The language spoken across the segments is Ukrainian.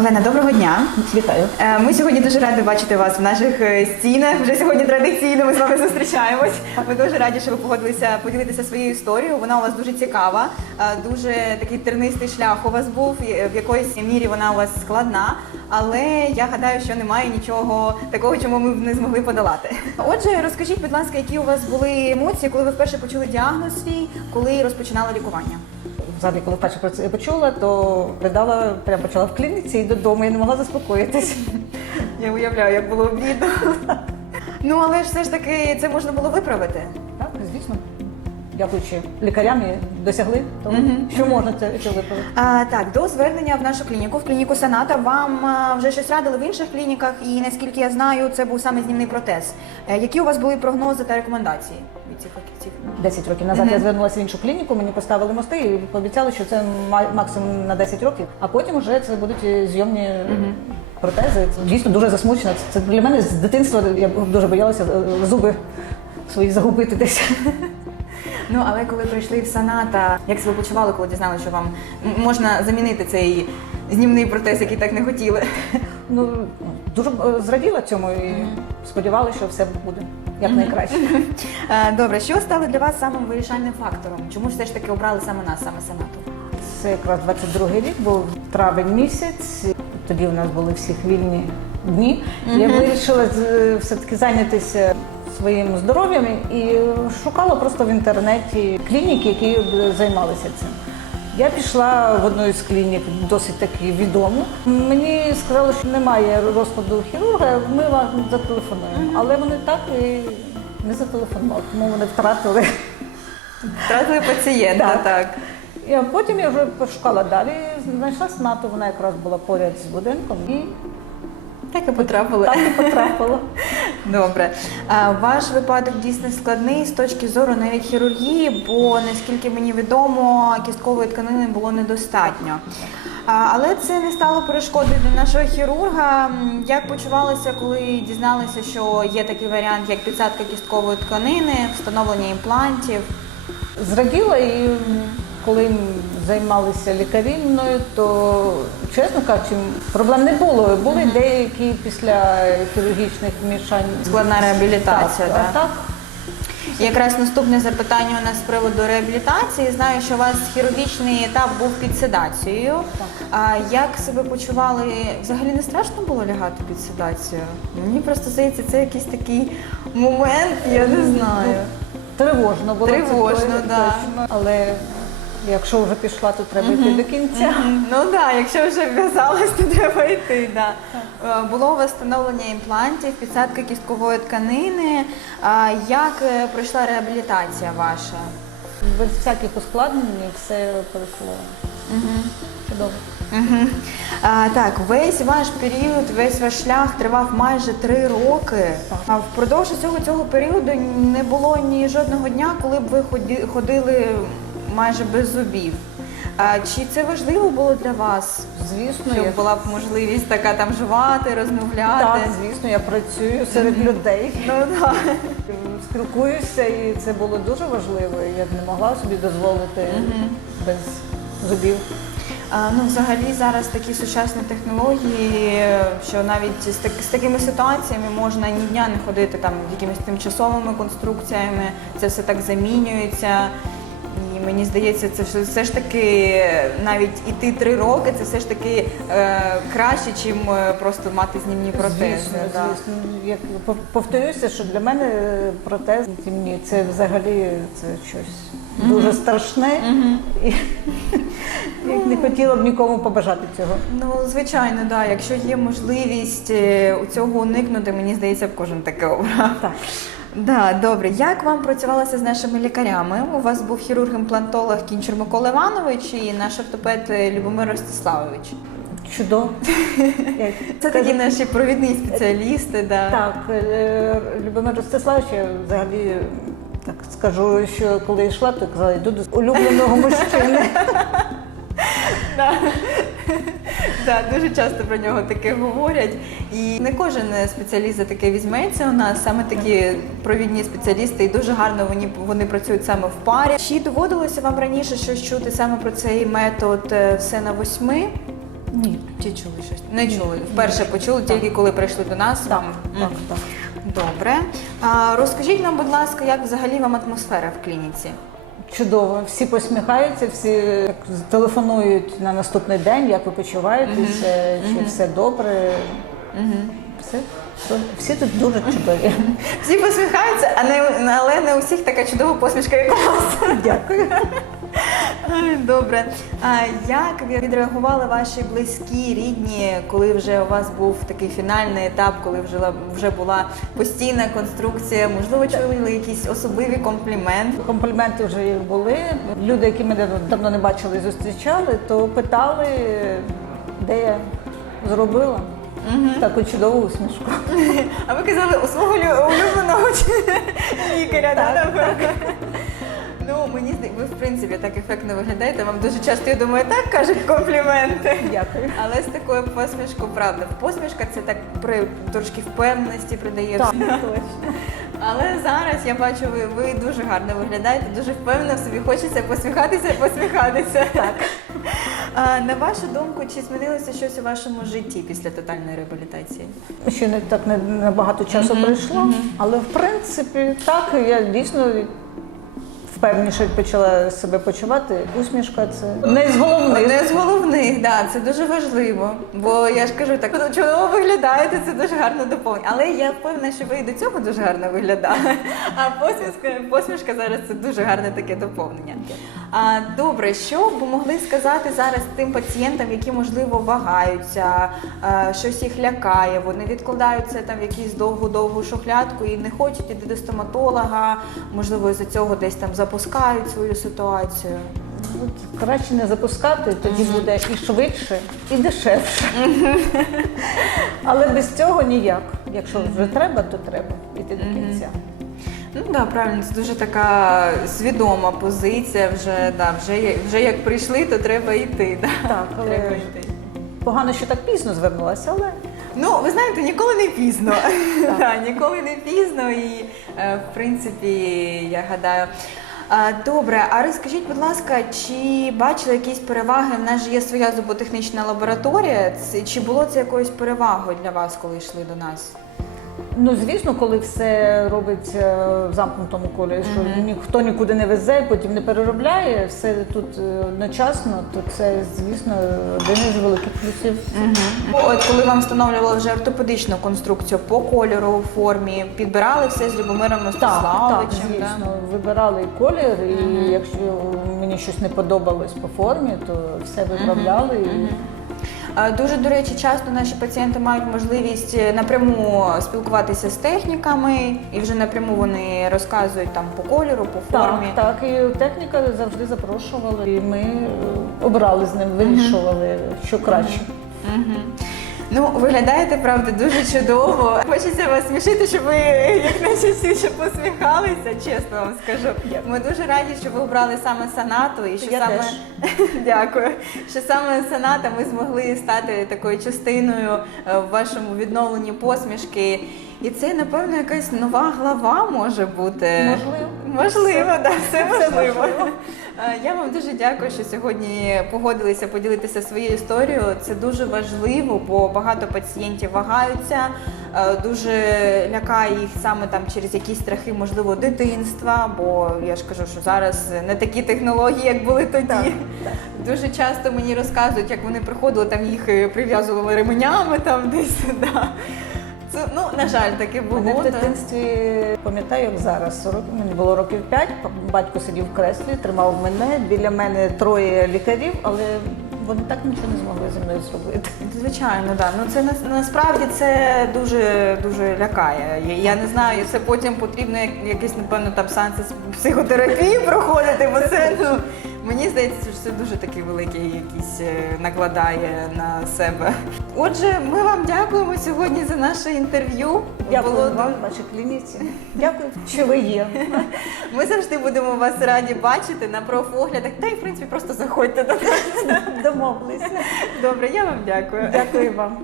Олена, доброго дня. Вітаю. Е, Ми сьогодні дуже раді бачити вас в наших е, стінах. Вже сьогодні традиційно ми з вами зустрічаємось. Ми дуже раді, що ви погодилися поділитися своєю історією. Вона у вас дуже цікава, е, дуже такий тернистий шлях у вас був. В якоїсь мірі вона у вас складна, але я гадаю, що немає нічого такого, чому ми б не змогли подолати. Отже, розкажіть, будь ласка, які у вас були емоції, коли ви вперше почули діагноз свій, коли розпочинали лікування? Взагалі, коли вперше про це почула, то ридала, прямо почала в клініці і додому. Я не могла заспокоїтись. Я уявляю, як було обідно. Ну але ж все ж таки це можна було виправити. Так, звісно. Дякуючи лікарям і досягли того, що можна це, це виправити. А, так, до звернення в нашу клініку, в клініку Саната, вам а, вже щось радили в інших клініках, і наскільки я знаю, це був саме знімний протез. Е, Які у вас були прогнози та рекомендації від цих фахівців? 10 років назад я звернулася в іншу клініку, мені поставили мости і пообіцяли, що це ма- максимум на 10 років, а потім вже це будуть е, зйомні протези. Це дійсно дуже засмучена. Це для мене з дитинства я дуже боялася е, зуби свої загубити десь. Ну але коли прийшли в Саната, як себе почували, коли дізналися, що вам можна замінити цей знімний протез, який так не хотіли? Ну дуже е, зраділа цьому і сподівалася, що все буде як найкраще. Е, Добре, що стало для вас самим вирішальним фактором? Чому ж все ж таки обрали саме нас, саме Санату? Це якраз 22-й рік, був травень місяць. Тоді у нас були всіх вільні дні. Я вирішила з- все-таки зайнятися своїм здоров'ям і шукала просто в інтернеті клініки, які займалися цим. Я пішла в одну із клінік, досить таки відому. Мені сказали, що немає розкладу хірурга, ми вам зателефонуємо. Але вони так і не зателефонували, тому вони втратили. Втратили пацієнта, Так. так. І потім я вже пошукала далі, знайшла снату, вона якраз була поряд з будинком і Так і потрапили. так і потрапила. Добре. Ваш випадок дійсно складний з точки зору навіть хірургії, бо наскільки мені відомо, кісткової тканини було недостатньо. Але це не стало перешкодою для нашого хірурга. Як почувалися, коли дізналися, що є такий варіант, як підсадка кісткової тканини, встановлення імплантів? Зраділа і коли займалися лікарінною, то чесно кажучи, проблем не було. Були деякі після хірургічних вмішань. Складна реабілітація, так. так? а так. Якраз наступне запитання у нас з приводу реабілітації. Знаю, що у вас хірургічний етап був під седацією. А як себе почували? Взагалі не страшно було лягати під седацію? Мені просто здається, це якийсь такий момент, я не знаю. Тривожно було. Тривожно, да. точно. Але якщо вже пішла, то треба йти до кінця. Ну так, да, якщо вже в'язалась, то треба йти. Да. Е, Було встановлення імплантів, підсадка кісткової тканини. Як е, пройшла реабілітація ваша? Без всяких ускладнень все пройшло. Чудово. А, так, весь ваш період, весь ваш шлях тривав майже три роки. А впродовж цього цього періоду не було ні жодного дня, коли б ви ході- ходили майже без зубів. А, чи це важливо було для вас? Звісно, Щоб я була б можливість така там жувати, розмовляти? так, звісно, я працюю серед людей, Ну так. спілкуюся, і це було дуже важливо. Я б не могла собі дозволити без зубів. А, ну, взагалі зараз такі сучасні технології, що навіть з, так, з такими ситуаціями можна ні дня не ходити там якимись тимчасовими конструкціями, це все так замінюється. Мені здається, це все, ж таки навіть іти три роки, це все ж таки е, краще, чим е, просто мати знімні протези. Звісно, да. звісно. Як повторюся, що для мене е, протез ні, це взагалі це щось дуже страшне. І я не хотіла б нікому побажати цього. Ну, звичайно, да. Якщо є можливість е, у цього уникнути, мені здається, б кожен таке обрав. Так. Да, добре. Як вам працювалося з нашими лікарями? У вас був хірург-імплантолог Кінчур Микола Іванович і наш ортопед Любомир Ростиславович. Чудово. Це такі наші провідні спеціалісти. Да. Так, е, Любомир Ростиславович, я взагалі так скажу, що коли йшла, то казала, йду до улюбленого мужчини. Да. Да, дуже часто про нього таке говорять. І не кожен спеціаліст за таке візьметься у нас, саме такі провідні спеціалісти, і дуже гарно вони, вони працюють саме в парі. Чи доводилося вам раніше щось чути саме про цей метод е, все на восьми? Ні. Чи чули щось? Не чули. Вперше почули, тільки коли прийшли до нас. Так, так, так. Добре. А, розкажіть нам, будь ласка, як взагалі вам атмосфера в клініці? Чудово, всі посміхаються, всі телефонують на наступний день, як ви почуваєтеся? е, чи все добре. Все, все, всі тут дуже чудові. Всі посміхаються, а не, але не у всіх така чудова посмішка, як у вас. Дякую. Добре. А як відреагували ваші близькі, рідні, коли вже у вас був такий фінальний етап, коли вже, вже була постійна конструкція? Можливо, чули якісь особливі компліменти? Компліменти вже їх були. Люди, які мене давно не бачили і зустрічали, то питали, де я зробила таку чудову усмішку. А ви казали у свого лю- улюбленого лікаря, Так, напевно? Ну, мені ви в принципі так ефектно виглядаєте. Вам дуже часто, я думаю, так кажуть компліменти. Дякую. Але з такою посмішкою, правда, посмішка це так при трошки впевненості придає. Так, точно. Але зараз я бачу, ви, ви дуже гарно виглядаєте, дуже впевнено в собі хочеться посміхатися, і посміхатися. Так. А, на вашу думку, чи змінилося щось у вашому житті після тотальної реабілітації? Ще не так не, не багато часу пройшло, але в принципі так, я дійсно впевненіше почала себе почувати. Усмішка це не з головних. Одне з головних, да, це дуже важливо. Бо я ж кажу, так чудово виглядаєте, це дуже гарно доповнення. Але я впевнена, що ви і до цього дуже гарно виглядали. А посмішка, посмішка зараз це дуже гарне таке доповнення. А, добре, що б могли сказати зараз тим пацієнтам, які можливо вагаються, а, щось їх лякає, вони відкладаються там в якусь довгу-довгу шухлядку і не хочуть іти до стоматолога, можливо, із-за цього десь там запускають свою ситуацію. Краще не запускати, тоді буде і швидше, і дешевше. Але без цього ніяк. Якщо вже треба, то треба йти до кінця. Ну да, правильно, це дуже така свідома позиція. Вже да, вже, вже як прийшли, то треба йти. Да. Так, але- треба йти. Погано, що так пізно звернулася, але Ну, ви знаєте, ніколи не пізно. да, ніколи не пізно, і е, в принципі, я гадаю. Добре, а розкажіть, будь ласка, чи бачили якісь переваги? В нас же є своя зуботехнічна лабораторія. Чи було це якоюсь перевагою для вас, коли йшли до нас? Ну звісно, коли все робиться в замкнутому колі, що ніхто нікуди не везе, потім не переробляє, все тут е, одночасно, то це, звісно, один із великих плюсів. От коли вам встановлювали вже ортопедичну конструкцію по кольору, формі, підбирали все з Любомиром Так, так, Мостиславовичем? звісно, вибирали і колір, і якщо мені щось не подобалось по формі, то все виправляли. І... А, Дуже до речі, часто наші пацієнти мають можливість е, напряму спілкуватися з техніками, і вже напряму вони розказують там по кольору, по формі. так, і техніка завжди запрошували, і ми е, обирали з ним, вирішували, що краще. Мгм. Ну, виглядаєте, правда, дуже чудово. Хочеться вас смішити, щоб ви якнайчастіше посміхалися, чесно вам скажу. Ми дуже раді, що ви обрали саме санату і що Я саме теж. дякую. Що саме саната ми змогли стати такою частиною е, в вашому відновленні посмішки. І це, напевно, якась нова глава може бути. Можливо. Можливо, так, все можливо. можливо. Е, Я вам дуже дякую, що сьогодні погодилися поділитися своєю історією. Це дуже важливо, бо багато пацієнтів вагаються, е, дуже лякає їх саме там через якісь страхи, можливо, дитинства. Бо я ж кажу, що зараз не такі технології, як були тоді. Дуже часто мені розказують, як вони приходили, там їх прив'язували ременями там десь. Да. Це, ну, на жаль, таке було. Мене в дитинстві пам'ятаю, як зараз. Рок- Мені було років 5, батько сидів в креслі, тримав мене. Біля мене троє лікарів, але вони так нічого не змогли зі мною зробити. Звичайно, да. Ну це насправді це дуже дуже лякає. Я, я не знаю, це потім потрібно як, якийсь, напевно, там з психотерапії проходити, бо це ну мені здається, що це дуже такий великий якийсь е, накладає на себе. Отже, ми вам дякуємо сьогодні за наше інтерв'ю. Дякую Було вам, вашій клініці. Дякую, що ви є. Ми завжди будемо вас раді бачити на профоглядах. Та й в принципі просто заходьте до нас. Домовилися. Добре, я вам дякую. Дякую вам.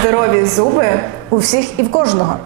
Здорові зуби. У всіх і в кожного.